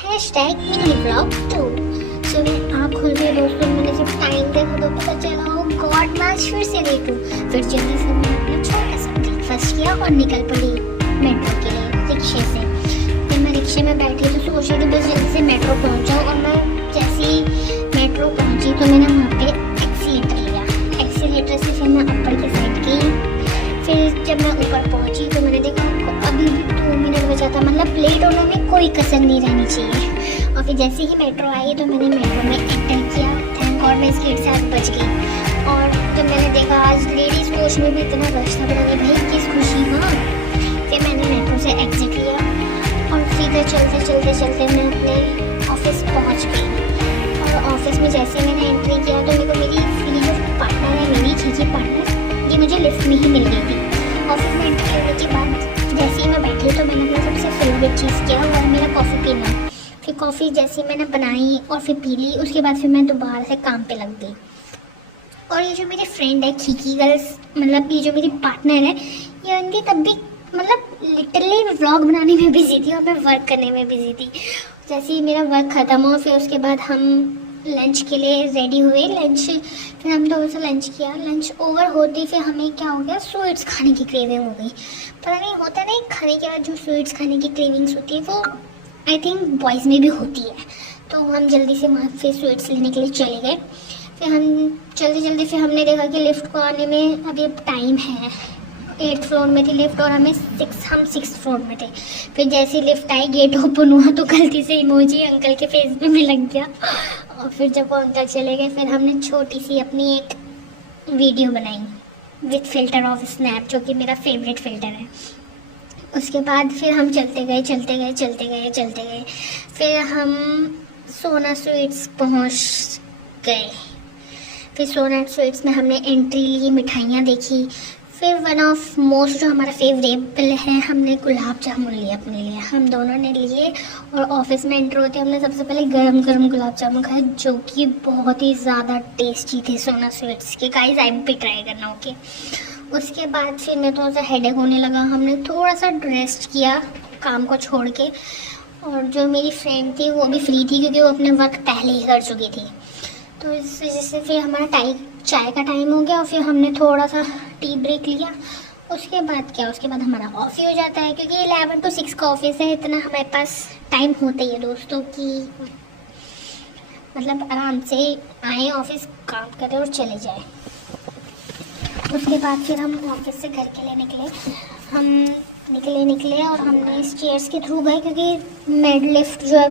#mini vlog 2। सो मैं आँख खुल गई दोस्तों, मैंने जब टाइम देखा तो पता चला ओ गॉड मैं आज फिर से लेट हूँ। फिर जल्दी से मैंने अपना छोटा सा ब्रेकफास्ट किया और निकल पड़ी मेट्रो के लिए रिक्शे से। जब मैं रिक्शे में बैठी तो सोच रही थी बस जल्दी से मेट्रो पहुँच जाऊँ, और मैं जैसे ही मेट्रो पहुँची तो मैंने वहाँ पे एक्सीलेटर लिया। एक्सीलेटर से फिर मैं ऊपर की साइड गई। फिर जब मैं ऊपर पहुँची तो मैंने देखा अभी भी 2 मिनट बचा था, मतलब लेट होने में कोई कसर नहीं रहनी चाहिए। और फिर जैसे ही मेट्रो आई तो मैंने मेट्रो में एंटर किया। थैंक गॉड मैं इस गेट से आज बच गई। और जब मैंने देखा आज लेडीज़ कोच में भी इतना रश था, पता नहीं भाई किस खुशी में। फिर मैंने मेट्रो से एग्जिट लिया और सीधे चलते चलते चलते मैं अपने ऑफिस पहुँच गई। और ऑफिस में जैसे मैंने एंट्री किया तो मेरे को मेरी जो पार्टनर है, मेरी खींची पार्टनर, ये मुझे लिफ्ट में ही मिल गई थी। ऑफिस में एंट्री करने के बाद जैसे ही मैं बैठी तो मैंने अपना सबसे फेवरेट चीज़ किया वो है मेरा कॉफ़ी पीना। फिर कॉफ़ी जैसे मैंने बनाई और फिर पी ली, उसके बाद फिर मैं दोबारा से काम पे लग गई। और ये जो मेरी फ्रेंड है खीकी गर्ल्स, मतलब ये जो मेरी पार्टनर है, ये उनकी तब भी मतलब लिटरली व्लॉग बनाने में बिजी थी और मैं वर्क करने में बिजी थी। जैसे ही मेरा वर्क ख़त्म हुआ फिर उसके बाद हम लंच के लिए रेडी हुए। फिर हम दोनों से लंच किया। लंच ओवर होते फिर हमें क्या हो गया, स्वीट्स खाने की क्रेविंग हो गई। पता नहीं होता नहीं, खाने के बाद जो स्वीट्स खाने की क्रेविंग्स होती है वो आई थिंक बॉयज़ में भी होती है। तो हम जल्दी से वहाँ फिर स्वीट्स लेने के लिए चले गए। फिर हम जल्दी फिर हमने देखा कि लिफ्ट को आने में अभी टाइम है। 8th फ्लोर में थी लिफ्ट और हम 6th फ्लोर में थे। फिर जैसे ही लिफ्ट आई गेट ओपन हुआ तो गलती से इमोजी अंकल के फेस पे भी लग गया। और फिर जब वो अंकल चले गए फिर हमने छोटी सी अपनी एक वीडियो बनाई विथ फिल्टर ऑफ स्नैप, जो कि मेरा फेवरेट फ़िल्टर है। उसके बाद फिर हम चलते गए। फिर हम सोना स्वीट्स पहुंच गए। फिर सोना स्वीट्स में हमने एंट्री ली, मिठाइयाँ देखी। फिर वन ऑफ मोस्ट जो हमारा फेवरेबल है, हमने गुलाब जामुन लिया अपने लिए, हम दोनों ने लिए। और ऑफिस में एंटर होते हमने सबसे पहले गरम गुलाब जामुन खाए, जो कि बहुत ही ज़्यादा टेस्टी थे सोना स्वीट्स के। गाइस आप भी ट्राई करना, ओके। उसके बाद फिर मैं थोड़ा सा हेडेक होने लगा, हमने थोड़ा सा रेस्ट किया काम को छोड़ के। और जो मेरी फ्रेंड थी वो भी फ्री थी क्योंकि वो अपने वर्क पहले ही कर चुकी थी। तो इस वजह से फिर हमारा चाय का टाइम हो गया और फिर हमने थोड़ा सा टी ब्रेक लिया। उसके बाद हमारा ऑफ ही हो जाता है क्योंकि 11 to 6 का ऑफिस है। इतना हमारे पास टाइम होता ही है दोस्तों कि मतलब आराम से आए ऑफिस, काम करें और चले जाए। उसके बाद फिर हम ऑफिस से घर के लिए निकले और हमने स्टेयर्स के थ्रू गए क्योंकि मेड लिफ्ट जो है